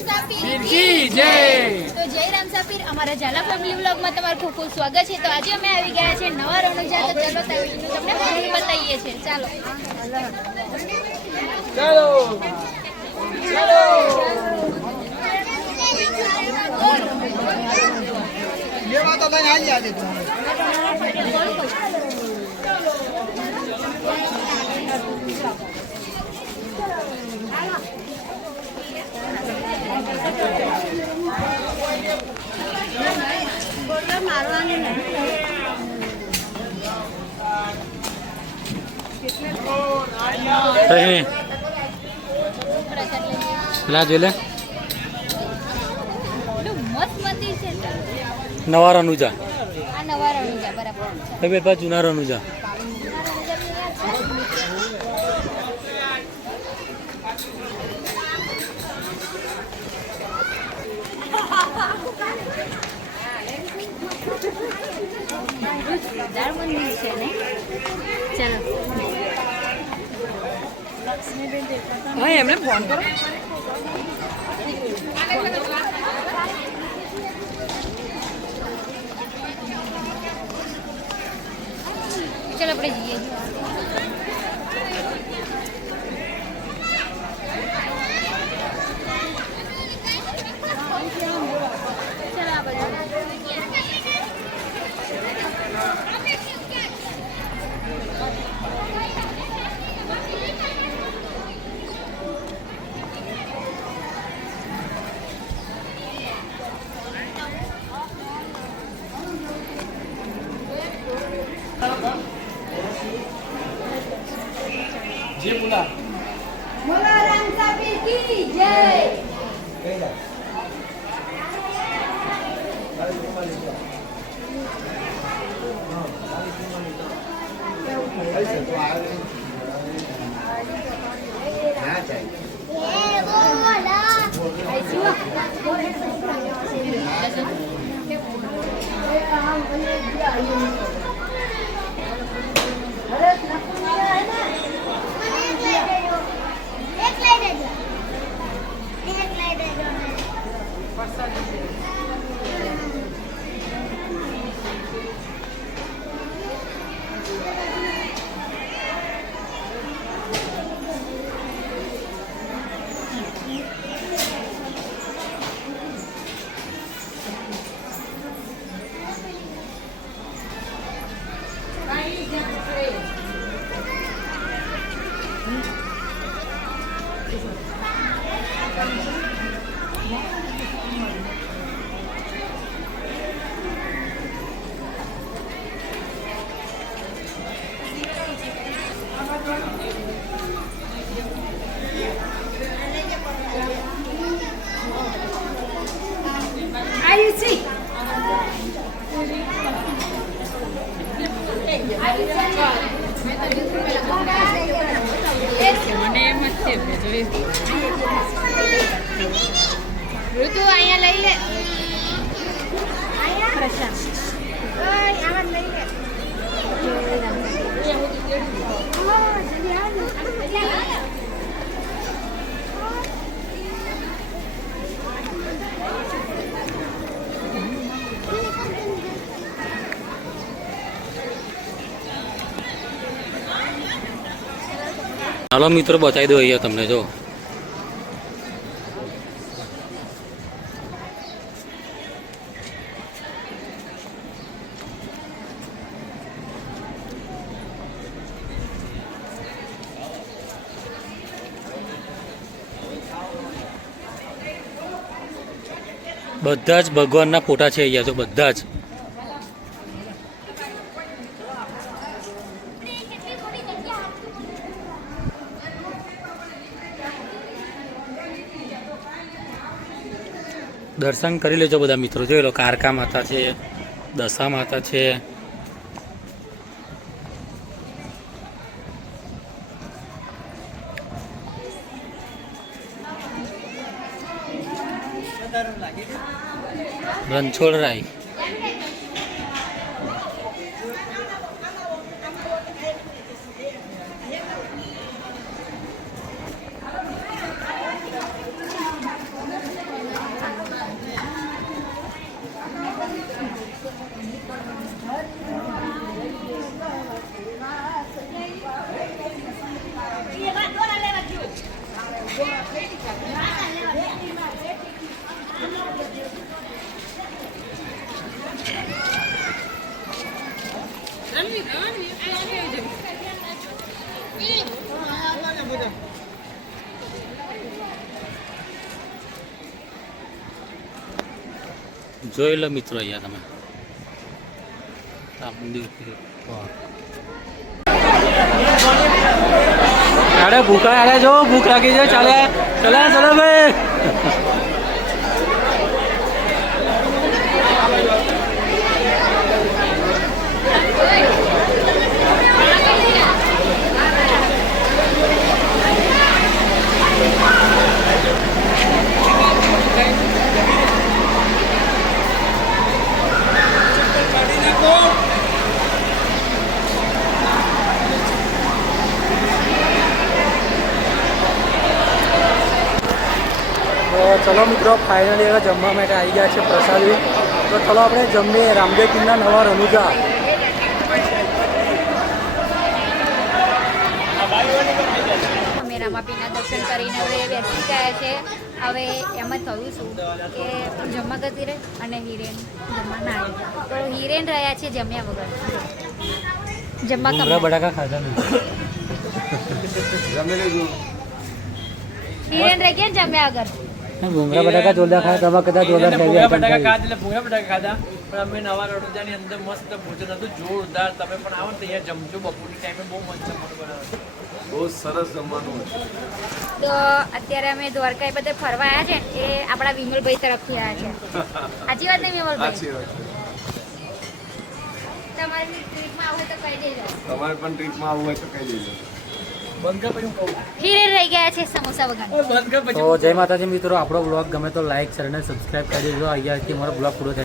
રામસાપીર કી જય। તો જય રામસાપીર, અમારા ઝાલા ફેમિલી વ્લોગમાં તમારું ખૂબ ખૂબ સ્વાગત છે। તો આજે અમે આવી ગયા છે નવા રણુજા, તો ચલો તમને ફરી બતાવીએ છીએ। ચાલો લેવા તો લઈને આવી આજે તું। લા જોઈ લે, મસ્ત મંદિર છે। નવા રણુજા, આ નવા રણુજા બરાબર બે પાછ જૂના રણુજા। જોરદાર મંદિર છે ને। ચાલો હા, એમને ફોન કરો। ચાલો આપણે જઈએ। ચાલો આ બાજુ। જે બોલા બોલો રામસાપીર કી જય। ઋતુ અહીંયા લઈ લે, પ્રશાંત લઈ લે। હાલો મિત્રો, બતાવી દો અહીંયા તમને, જો બધા જ ભગવાનના ફોટા છે અહીંયા, જો બધા જ। દર્શન કરી લેજો બધા મિત્રો। જોઈ લો, કારકા માતા છે, દશા માતા છે, રણછોડરાય, જોઈ લો મિત્રો અહીંયા તમે આ મંદિર અરે ભૂખા અરે જો ભૂખ લાગી છે ચાલે ચાલે ચાલો ભાઈ તો ચલો મિત્રો ફાઇનલી હવે જમવા માટે આવી ગયા છે પ્રસાદી તો ચલો આપણે જમીએ રામદેવ કિલ્લા નવા રનુજા અમે રામાપીરના દર્શન કરીને હવે બેસી ગયા છે હવે એમ જ થયું શું કે જમવા ગતી રહે અને હિરેન જમવા ના આવી તો હિરેન રહ્યા છે જમ્યા વગર જમવા ભૂંગળા બટાકા ખાધા નહીં હિરેન રહી ગયા ને જમ્યા વગર ભૂંગળા બટાકા જોરદાર ખાધા તમે કદાચ જોરદાર થઈ ગયા ભૂંગળા બટાકા ખાધા પણ અમે નવા રણુજાની અંદર મસ્ત ભોજન હતું જોરદાર તમે પણ આવો ને તો અહીંયા જમજો બપોરની ટાઈમે બહુ મસ્ત જમવાનું બનાવે બહુ સરસ જમવાનું તો અત્યારે અમે દ્વારકા એ બધે ફરવા આવ્યા છે એ આપણા વિમલભાઈ તરફથી આવ્યા છે સાચી વાત નહીં વિમલભાઈ તમારી ટ્રીપમાં આવું તો કહી દેજો તમારે પણ ટ્રીપમાં આવવું હોય તો કહી દેજો બંધ કર પછી હું કહું હિરેન રહી ગયા છે સમોસા વગર બંધ કર પછી તો જય માતાજી મિત્રો આપણો બ્લોગ ગમે તો લાઈક શેર અને સબસ્ક્રાઇબ કરી દેજો અહીંયાથી મારો બ્લોગ પૂરો થાય